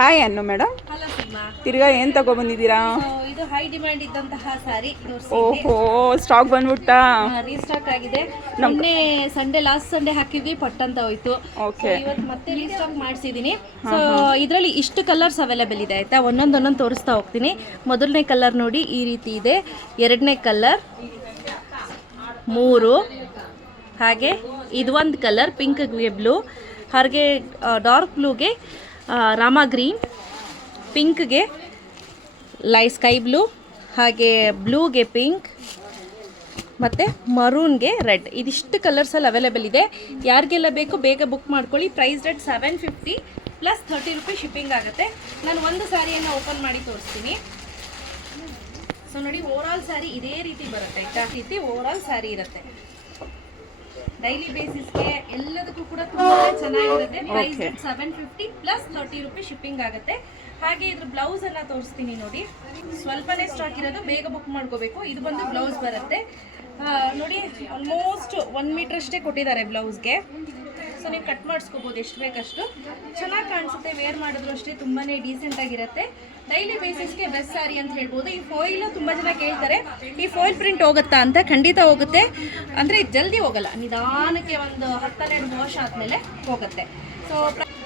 Hi ಅನ್ನು madam. Hello sigma. ತಿರ್ಗಾ ಏನು ತಗೊಬಂದಿದ್ದೀರಾ? ಇದು ಹೈ ಡಿಮ್ಯಾಂಡ್ ಇದ್ದಂತಹ ಸಾರಿ. ಓಹೋ, ಸ್ಟಾಕ್ ಬಂದ್ಬಿಟ್ಟಾ? ರೀಸ್ಟಾಕ್ ಆಗಿದೆ. ಮೊನ್ನೆ ಸಂಡೇ, ಲಾಸ್ಟ್ ಸಂಡೇ ಹಾಕಿದ್ವಿ, ಪಟ್ ಅಂತ ಹೋಯ್ತು. ಓಕೆ, ಇವತ್ತು ಮತ್ತೆ ರೀಸ್ಟಾಕ್ ಮಾಡಿಸಿದ್ದೀನಿ. ಸೊ ಇದರಲ್ಲಿ ಇಷ್ಟು ಕಲರ್ಸ್ ಅವೈಲೇಬಲ್ ಇದೆ ಆಯಿತಾ. ಒಂದೊಂದು ತೋರಿಸ್ತಾ ಹೋಗ್ತೀನಿ. ಮೊದಲನೇ ಕಲರ್ ನೋಡಿ ಈ ರೀತಿ ಇದೆ. ಎರಡನೇ ಕಲರ್, 3, ಹಾಗೆ ಇದು ಒಂದು ಕಲರ್ ಪಿಂಕ್ಗೆ ಬ್ಲೂ, ಹಾಗೆ ಡಾರ್ಕ್ ಬ್ಲೂಗೆ ರಾಮ ಗ್ರೀನ್, ಪಿಂಕ್ಗೆ ಸ್ಕೈ ಬ್ಲೂ, ಹಾಗೆ ಬ್ಲೂಗೆ ಪಿಂಕ್ ಮತ್ತು ಮರೂನ್ಗೆ ರೆಡ್. ಇದಿಷ್ಟು ಕಲರ್ಸಲ್ಲಿ ಅವೈಲೇಬಲ್ ಇದೆ. ಯಾರಿಗೆಲ್ಲ ಬೇಕು ಬೇಗ ಬುಕ್ ಮಾಡ್ಕೊಳ್ಳಿ. Price rate 750 plus 30 rupees shipping ಆಗುತ್ತೆ. ನಾನು ಒಂದು ಸ್ಯಾರಿಯನ್ನು ಓಪನ್ ಮಾಡಿ ತೋರಿಸ್ತೀನಿ. ಸೊ ನೋಡಿ, ಓವರಾಲ್ ಸ್ಯಾರಿ ಇದೇ ರೀತಿ ಬರುತ್ತೆ. ಈ ರೀತಿ ಓವರಾಲ್ ಸ್ಯಾರಿ ಇರುತ್ತೆ. ಡೈಲಿ ಬೇಸಿಸ್ಗೆ ಎಲ್ಲದಕ್ಕೂ ಕೂಡ ತುಂಬಾ ಚೆನ್ನಾಗಿರುತ್ತೆ. ಪ್ರೈಸ್ 750 ಪ್ಲಸ್ 30 ರೂಪೀಸ್ ಶಿಪ್ಪಿಂಗ್ ಆಗುತ್ತೆ. ಹಾಗೆ ಇದ್ರ ಬ್ಲೌಸ್ ಅನ್ನ ತೋರಿಸ್ತೀನಿ ನೋಡಿ. ಸ್ವಲ್ಪನೇ ಸ್ಟಾಕ್ ಇರೋದು, ಬೇಗ ಬುಕ್ ಮಾಡ್ಕೋಬೇಕು. ಇದು ಬಂದು ಬ್ಲೌಸ್ ಬರುತ್ತೆ ನೋಡಿ. ಆಲ್ಮೋಸ್ಟ್ 1 ಮೀಟರ್ ಅಷ್ಟೇ ಕೊಟ್ಟಿದ್ದಾರೆ ಬ್ಲೌಸ್ಗೆ. ಸೊ ನೀವು ಕಟ್ ಮಾಡಿಸ್ಕೋಬೋದು ಎಷ್ಟು ಬೇಕಷ್ಟು. ಚೆನ್ನಾಗಿ ಕಾಣಿಸುತ್ತೆ, ವೇರ್ ಮಾಡಿದ್ರು ಅಷ್ಟೇ ತುಂಬಾ ಡೀಸೆಂಟ್ ಆಗಿರುತ್ತೆ. ಡೈಲಿ ಬೇಸಿಸ್ಗೆ ಬೆಸ್ಟ್ ಸ್ಯಾರಿ ಅಂತ ಹೇಳ್ಬೋದು. ಈ ಫಾಯಿಲ್ ತುಂಬ ಜನ ಕೇಳ್ತಾರೆ, ಈ ಫಾಯಿಲ್ ಪ್ರಿಂಟ್ ಹೋಗುತ್ತಾ ಅಂತ. ಖಂಡಿತ ಹೋಗುತ್ತೆ, ಅಂದರೆ ಜಲ್ದಿ ಹೋಗಲ್ಲ, ನಿಧಾನಕ್ಕೆ ಒಂದು 10-12 ವಾಶ್ ಆದಮೇಲೆ ಹೋಗುತ್ತೆ. So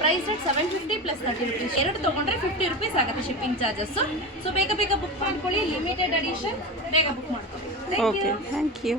price rate 750 plus 30 rupees. ಎರಡು ತೊಗೊಂಡ್ರೆ 50 ರೂಪೀಸ್ ಆಗುತ್ತೆ ಶಿಪ್ಪಿಂಗ್ ಚಾರ್ಜಸ್ಸು. ಸೊ ಬೇಗ ಬುಕ್ ಮಾಡ್ಕೊಳ್ಳಿ. ಲಿಮಿಟೆಡ್ ಎಡಿಷನ್, ಬೇಗ ಬುಕ್ ಮಾಡ್ಕೊಳ್ಳಿ. Okay, thank you.